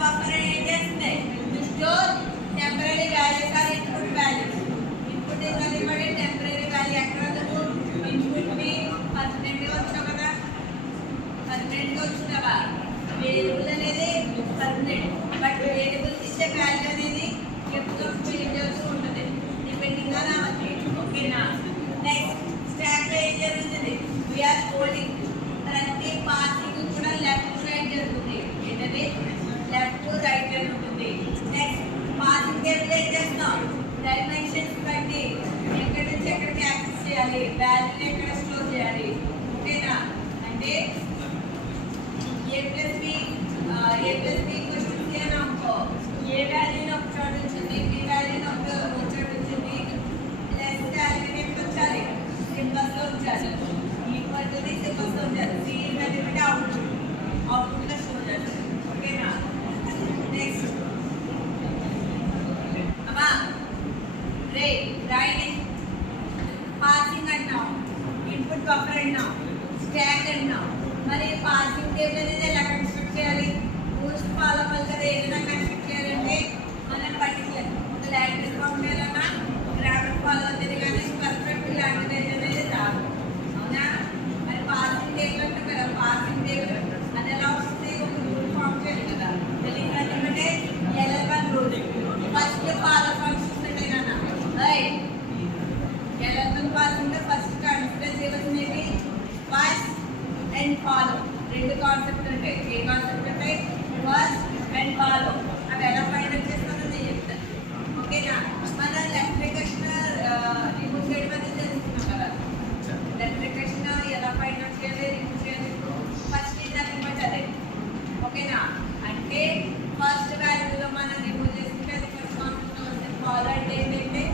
buffer ఏం చేస్తుంది? To store temporary values or input values. Input is nothing but a temporary value. ఎక్కడ నువ్వు input ని permanent గా వచ్చావు కదా, పర్మనెంట్ గా వచ్చినావా? వేరియబుల్ అనేది పర్మనెంట్, బట్ వేరియబుల్ ఇచ్చే వాల్యూ అనేది ఎప్పుడు చేంజ్ అవుతూ ఉంటుంది డిపెండింగ్ ఆన్ అవర్. ఓకేనా? నెక్స్ట్ స్టాక్ లో ఏం జరుగుతుంది? వీఆర్ హోల్డింగ్ ప్రతి పాసింగ్ కూడా లెఫ్ట్ టు రైట్ జరుగుతుంది. ఏంటది? లెఫ్ట్ టు రైట్ జరుగుతుంది. నెక్స్ట్ పాసింగ్ టేబుల్ ఏం చేస్తాం? డైమెన్షన్స్ బట్టి ఎక్కడి నుంచి ఎక్కడికి యాక్సెస్ చేయాలి, వాల్యూని ఎక్కడ స్టోర్ చేయాలి. ఓకేనా? అంటే ఏ ప్లస్ బి క్వశ్చన్స్ అని అనుకో, ఏ వాల్యూని ఒక చోట వచ్చింది, బి వాల్యూని ఒక చోట వచ్చింది, ప్లస్ వాల్యూని ఎక్కడ ఉంచాలి? సింబల్స్ లో ఉంచాలి. ఈక్వల్ టు ది సింబల్స్ లో ఉంచాలి. సి వాల్యూ అంటే అవుట్పుట్ గా స్టోర్ చేయాలి. ఓకేనా? నెక్స్ట్ అమ్మా రే రైట్ పాసింగ్ అన్నాం, ఇన్పుట్ బఫర్ అన్నాం, స్టాక్ అన్నాం. మరి పాసింగ్ టేబుల్ అనేది ఎలా కన్స్ట్రక్ట్ చేయాలి? పోస్ట్ ఫాలోవర్ కదా ఏదైనా కన్స్ట్రక్ట్ చేయాలంటే మనం పర్టికులర్ ఒక లాంగ్వేజ్ ఫార్ములా గ్రామర్ ఫాలో అవుతుంది, కానీ పర్ఫెక్ట్ లాంగ్వేజ్ అనేది రాదు. అవునా? మరి పాసింగ్ టేబుల్ అంటే కదా, పాసింగ్ టేబుల్ అది ఎలా వస్తుంది? ఒక రూల్ ఫామ్ చేయాలి కదా. ఎందుకంటే LL1 rule first follow functions ఉంటాయి కదా. LL1 పాసింగ్ ఫస్ట్ కన్సిడర్ చేయవలసినవి ఫస్ట్ అండ్ ఫాలో. రెండు కాన్సెప్ట్ ఉంటాయి. ఏ కాన్సెప్ట్ ఉంటాయి? First and follow. అవి ఎలా ఫైండ్ అవుట్ చేస్తానో నేను చెప్తాను. ఓకేనా? మన లెఫ్ట్ రికర్షన్ రిమూవ్ చేయడం అనేది తెలుసుకున్నాం కదా. లెఫ్ట్ రికర్షన్ ఎలా ఫైండ్ అవుట్ చేయాలి, రిమూవ్ చేయాలి? ఫస్ట్ దాన్ని బట్టి అదే. ఓకేనా? అంటే ఫస్ట్ వాల్యూలో మనం రిమూవ్ చేసుకుంటే అది ఫస్ట్ కాన్సెప్ట్ వస్తుంది. ఫాలో అంటే ఏంటంటే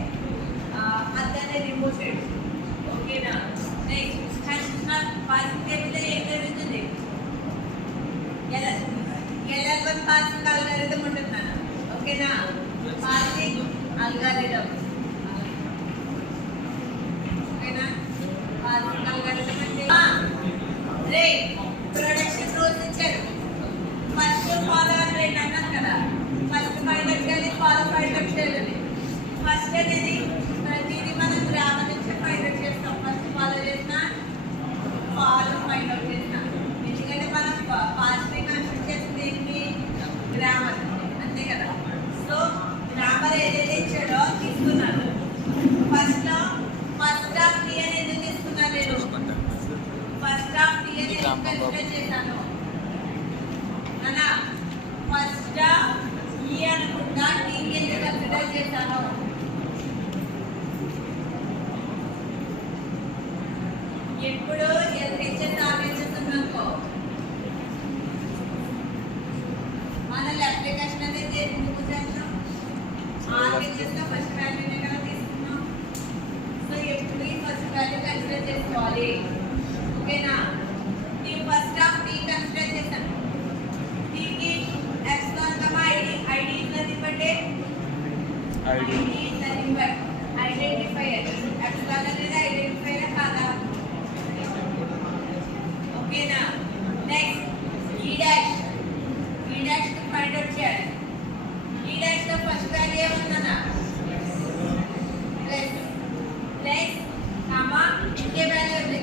అదే రిమూవ్ చేయడం. ఓకేనా? నెక్స్ట్ పాసింగ్ టేబుల్ ఏం జరుగుతుంది? LL1 పాసింగ్ అల్గారిథం ఉంటుంది. ఓకేనా? Passing algorithm. ఓకేనా? పాసింగ్ అల్గారిథం అంటే రే ప్రొడక్షన్ రూల్స్ ఇచ్చారు. ఫస్ట్ ఫాలో రేట్ అన్నాను కదా. ఫస్ట్ ఫైండ్ అవుట్ చేయాలి, ఫాలో ఫైండ్ అవుట్ చేయాలి. ఫస్ట్ అనేది ప్రతిదీ మనం గ్రామర్ నుంచి ఫైండ్ అవుట్ చేస్తాం. ఫస్ట్ ఫాలో చేసిన, ఫాలో ఫైండ్ అవుట్ చేసిన. ఎందుకంటే మనం పాస్ట్ కన్స్ట్రక్ట్ చేసింది ఏంటి? గ్రామర్. అంతే కదా. సో గ్రామర్ ఏదైతే ఇచ్చాడో తీసుకున్నాను. ఫస్ట్ ఆఫ్ టీ అని ఎందుకు తీసుకున్నాను నేను? ఫస్ట్ ఆఫ్ టీ అని కన్సిడర్ చేశాను అన్నా. ఫస్ట్ ఈ అనుకుంటా టీకి ఎందుకు కన్సిడర్ చేశాను? ఎప్పుడు LHS RHS ఉందనుకో మన అప్లికేషన్ అనేది ఎందుకు చేస్తాం? RHS లో ఫస్ట్ వాల్యూనే కదా తీసుకున్నాం. సో ఎప్పుడు ఈ ఫస్ట్ వాల్యూ కన్సిడర్ చేసుకోవాలి. ఓకేనా? ఈ ఫస్ట్ ఆఫ్ టీ కన్సిడర్ చేశాను. టీకి epsilon comma ID is nothing but ID is nothing but identifier. Epsilon అనేది ఐడెంటిఫైయర్ కాదా? ఓకేనా? నెక్స్ట్ ఈ డాష్ కి ఫైండ్ అవుట్ చేయాలి. ఈ డాష్ లో ఫస్ట్ వాల్యూ ఏముందన్నా? ప్లస్ కమా ఇంకే వాల్యూ ఉంది.